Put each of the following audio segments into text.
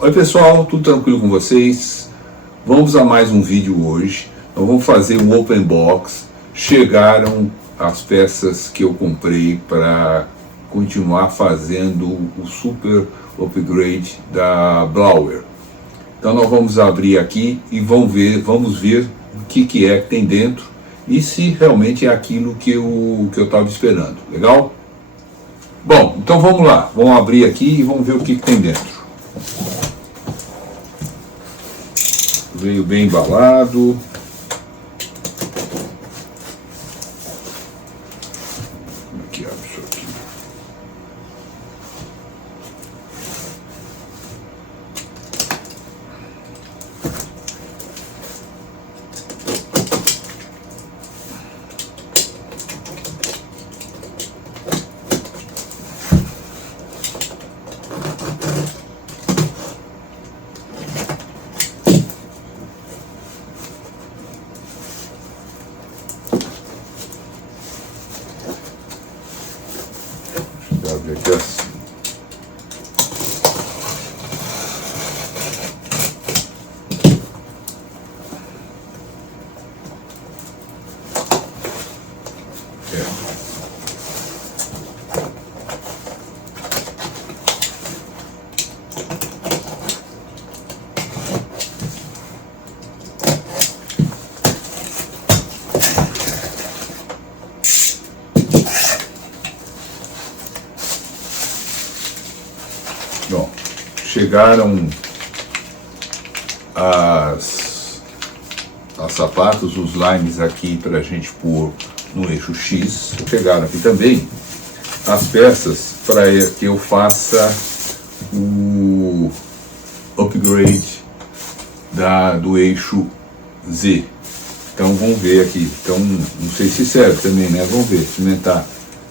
Oi pessoal, tudo tranquilo com vocês? Vamos a mais um vídeo hoje. Nós vamos fazer um open box. Chegaram as peças que eu comprei para continuar fazendo o super upgrade da Blauer. Então nós vamos abrir aqui e vamos ver o que é que tem dentro e se realmente é aquilo que eu estava esperando. Legal? Bom, então vamos lá. Vamos abrir aqui e vamos ver o que tem dentro. Veio bem embalado. Como é que abre isso aqui? Abre aqui assim. Bom, chegaram as sapatos, os lines aqui para a gente pôr no eixo X. Chegaram aqui também as peças para que eu faça o upgrade do eixo Z. Então vamos ver aqui. Então não sei se serve também, né? Vamos ver, experimentar.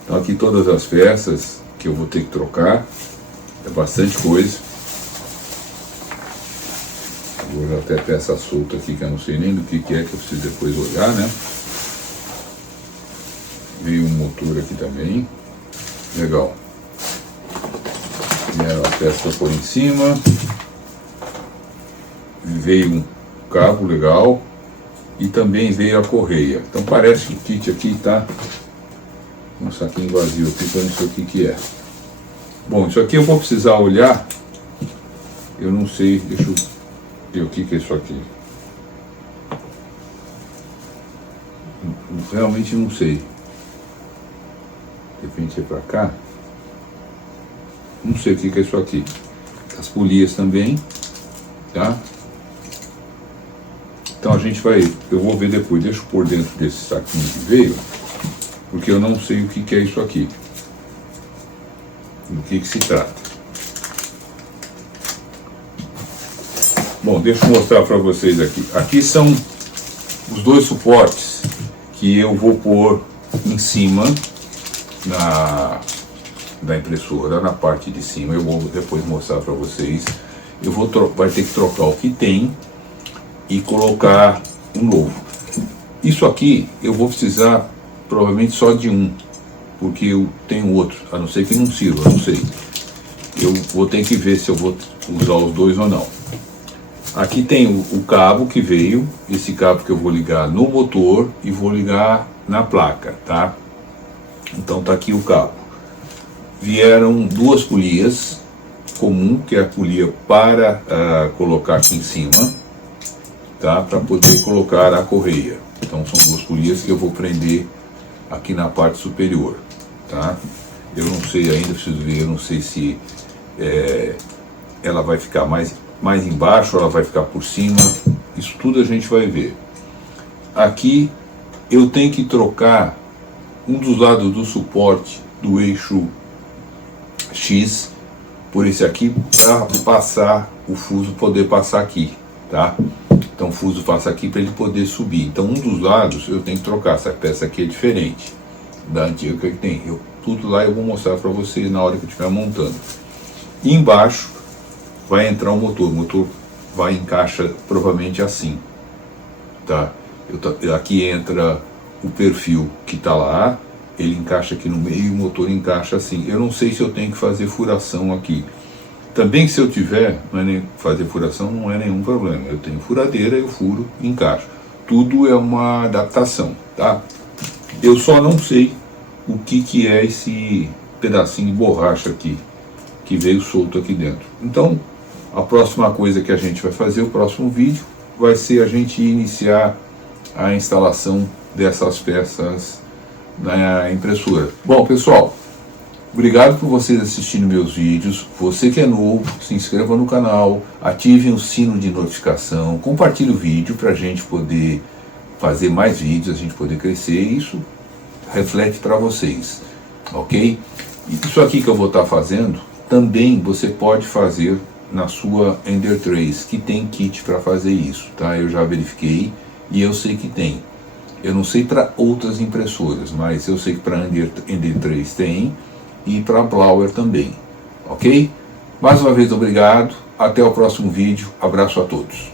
Então aqui todas as peças que eu vou ter que trocar. É bastante coisa. Agora até peça solta aqui que eu não sei nem do que é, que eu preciso depois olhar, né? Veio um motor aqui também. Legal. Vieram as peças para pôr em cima. Veio um cabo legal. E também veio a correia. Então parece que o kit aqui tá um saquinho vazio aqui, então não sei o que é. Bom, isso aqui eu vou precisar olhar. Eu não sei, deixa eu ver o que é isso aqui. Realmente não sei. De repente é pra cá. Não sei o que é isso aqui. As polias também, tá? Então a gente vai, eu vou ver depois. Deixa eu pôr dentro desse saquinho que veio, porque eu não sei o que é isso aqui. Do que se trata. Bom, deixa eu mostrar para vocês aqui. Aqui são os dois suportes que eu vou pôr em cima da impressora, na parte de cima. Eu vou depois mostrar para vocês. Vai ter que trocar o que tem e colocar um novo. Isso aqui eu vou precisar provavelmente só de um, porque eu tenho outro, a não ser que não sirva, não sei. Eu vou ter que ver se eu vou usar os dois ou não. Aqui tem o cabo que veio, esse cabo que eu vou ligar no motor e vou ligar na placa, tá? Então tá aqui o cabo. Vieram duas polias comum, que é a polia para colocar aqui em cima, tá? Para poder colocar a correia. Então são duas polias que eu vou prender aqui na parte superior, tá? Eu não sei ainda, preciso ver, eu não sei se ela vai ficar mais embaixo ou ela vai ficar por cima. Isso tudo a gente vai ver. Aqui eu tenho que trocar um dos lados do suporte do eixo X por esse aqui para passar o fuso, poder passar aqui, tá? Então o fuso passa aqui para ele poder subir. Então um dos lados eu tenho que trocar. Essa peça aqui é diferente da antiga que tem. Tudo lá eu vou mostrar para vocês na hora que eu estiver montando. E embaixo vai entrar o motor vai encaixa provavelmente assim, tá? Aqui entra o perfil que está lá, ele encaixa aqui no meio e o motor encaixa assim. Eu não sei se eu tenho que fazer furação aqui. Também se eu tiver, fazer furação não é nenhum problema. Eu tenho furadeira, eu furo e encaixo. Tudo é uma adaptação, tá? Eu só não sei o que é esse pedacinho de borracha aqui, que veio solto aqui dentro. Então, a próxima coisa que a gente vai fazer, o próximo vídeo, vai ser a gente iniciar a instalação dessas peças na impressora. Bom, pessoal, obrigado por vocês assistirem meus vídeos. Você que é novo, se inscreva no canal, ativem o sino de notificação, compartilhe o vídeo para a gente poder fazer mais vídeos, a gente poder crescer. Isso reflete para vocês, ok? Isso aqui que eu vou estar fazendo, também você pode fazer na sua Ender 3, que tem kit para fazer isso, tá? Eu já verifiquei e eu sei que tem. Eu não sei para outras impressoras, mas eu sei que para Ender 3 tem e para Blauer também, ok? Mais uma vez, obrigado, até o próximo vídeo, abraço a todos.